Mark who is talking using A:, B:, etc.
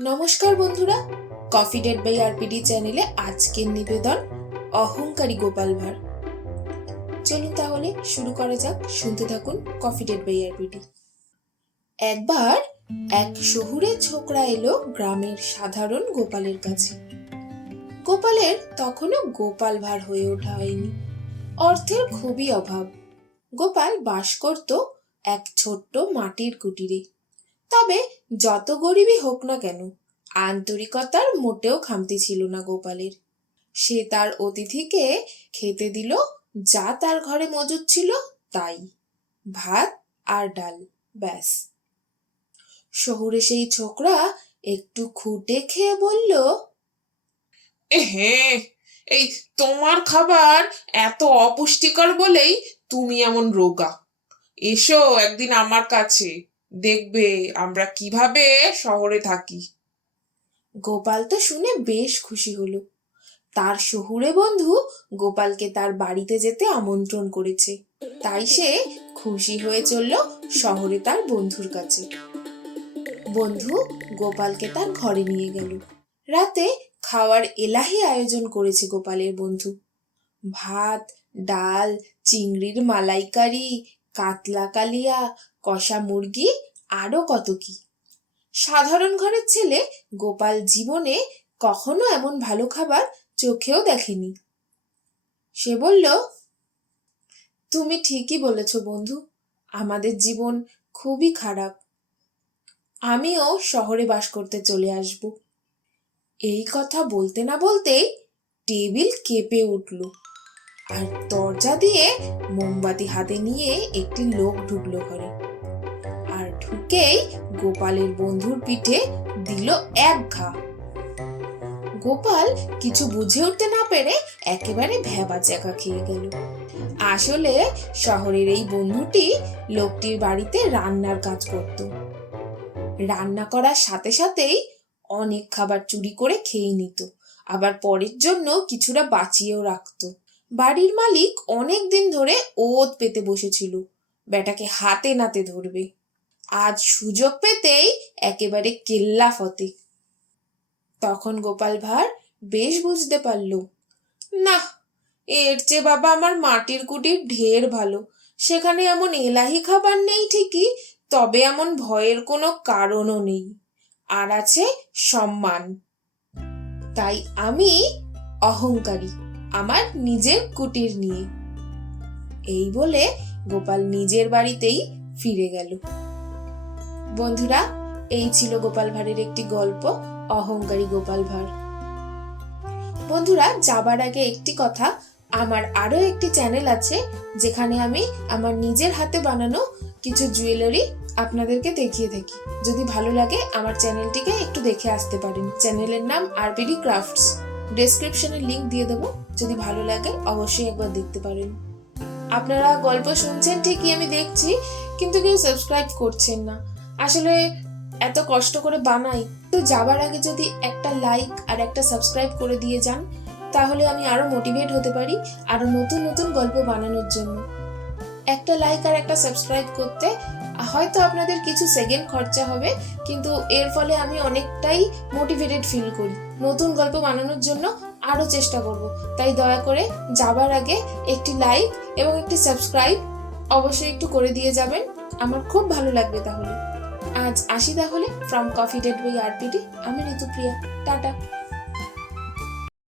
A: নমস্কার বন্ধুরা coffee date bye RPD চ্যানেলে আজকের নিবেদন অহংকারী গোপাল ভাঁড়। চলুন তাহলে শুরু করা যাক, শুনতে থাকুন কফি ডেট বাই আরপিডি একবার এক শহুরে ছোকরা এলো গ্রামের সাধারণ গোপালের কাছে। গোপালের তখনও গোপাল ভাঁড় হয়ে ওঠা হয়নি। অর্থের খুবই অভাব। গোপাল বাস করত এক ছোট্ট মাটির কুটিরে। তবে যত গরিবই হোক না কেন, আন্তরিকতার মোটেও খামতি ছিল না গোপালের। সে তার অতিথিকে খেতে দিল, যা তার ঘরে মজুদ ছিল তাই। ভাত আর ডাল, ব্যাস। শহুরে সেই ছোকরা একটু খুঁটে খেয়ে বলল
B: হ্যাঁ এই তোমার খাবার এত অপুষ্টিকর বলেই তুমি এমন রোগা। এসো একদিন আমার কাছে। দেখবে আমরা কীভাবে শহরে থাকি।
A: গোপাল তো শুনে বেশ খুশি হলো। তার শহুরে বন্ধু গোপালকে তার বাড়িতে যেতে আমন্ত্রণ করেছে। তাই সে খুশি হয়ে চলল শহরে তার বন্ধুর কাছে। বন্ধু গোপালকে তার ঘরে নিয়ে গেল। রাতে খাওয়ার এলাহি আয়োজন করেছে গোপালের বন্ধু। ভাত, ডাল, চিংড়ির মালাইকারি কাতলা, কালিয়া, কষা মুরগি আরও কত কি। সাধারণ ঘরের ছেলে গোপাল জীবনে কখনো এমন ভালো খাবার চোখেও দেখেনি। সে বলল, তুমি ঠিকই বলেছ বন্ধু, আমাদের জীবন খুবই খারাপ। আমিও শহরে বাস করতে চলে আসব। এই কথা বলতে না বলতেই টেবিল কেঁপে উঠল। আর দরজা দিয়ে মোমবাতি হাতে নিয়ে একটি লোক ঢুকলো ঘরে। আর ঢুকেই গোপালের বন্ধুর পিঠে দিল এক ঘা। গোপাল কিছু বুঝে উঠতে না পেরে একেবারে ভেবা চাকা খেয়ে গেল। আসলে শহরের এই বন্ধুটি লোকটির বাড়িতে রান্নার কাজ করত। রান্না করার সাথে সাথেই অনেক খাবার চুরি করে খেয়ে নিত, আবার পরের জন্য কিছুটা বাঁচিয়েও রাখতো। বাড়ির মালিক অনেক দিন ধরে ওত পেতে বসেছিল। বেটাকে হাতে নাতে ধরবে। আজ সুযোগ পেতেই একেবারে কেল্লা ফতে। তখন গোপাল ভাঁড় বেশ বুঝতে পারল না এর চেয়ে বাবা আমার মাটির কুটির ঢের ভালো। সেখানে এমন এলাহি খাবার নেই ঠিকই, তবে এমন ভয়ের কোনো কারণও নেই। আর আছে সম্মান। তাই আমি অহংকারী। আমার নিজের কুটির নিয়ে। এই বলে গোপাল নিজের বাড়িতেই ফিরে গেল। বন্ধুরা, এই ছিল গোপাল ভাঁড়ের একটি গল্প, অহংকারী গোপাল ভাঁড়। বন্ধুরা, যাবার আগে একটি কথা, আমার আরও একটি চ্যানেল আছে, যেখানে আমি আমার নিজের হাতে বানানো কিছু জুয়েলারি আপনাদেরকে দেখিয়ে থাকি। যদি ভালো লাগে, আমার চ্যানেলটিকে একটু দেখে আসতে পারেন। চ্যানেলের নাম আরবিডি ক্রাফটস। ডেসক্রিপশনে লিঙ্ক দিয়ে দেবো। যদি ভালো লাগে, অবশ্যই একবার দেখতে পারেন। আপনারা গল্প শুনছেন ঠিকই, আমি দেখছি, কিন্তু কেউ সাবস্ক্রাইব করছেন না। আসলে এত কষ্ট করে বানাই, তো যাবার আগে যদি একটা লাইক আর একটা সাবস্ক্রাইব করে দিয়ে যান, তাহলে আমি আরও মোটিভেট হতে পারি আরও নতুন নতুন গল্প বানানোর জন্য। একটা লাইক আর একটা সাবস্ক্রাইব করতে, হয়তো আপনাদের কিছু সেকেন্ড খরচা হবে, কিন্তু এর ফলে আমি অনেকটাই মোটিভেটেড ফিল করি। নতুন গল্প বানানোর জন্য আরও চেষ্টা করব। তাই দয়া করে যাবার আগে একটি লাইক এবং একটি সাবস্ক্রাইব অবশ্যই একটু করে দিয়ে যাবেন। আমার খুব ভালো লাগবে তাহলে। আজ আসি তাহলে from coffee date bye RPD আমি ঋতুপ্রিয়া। টাটা।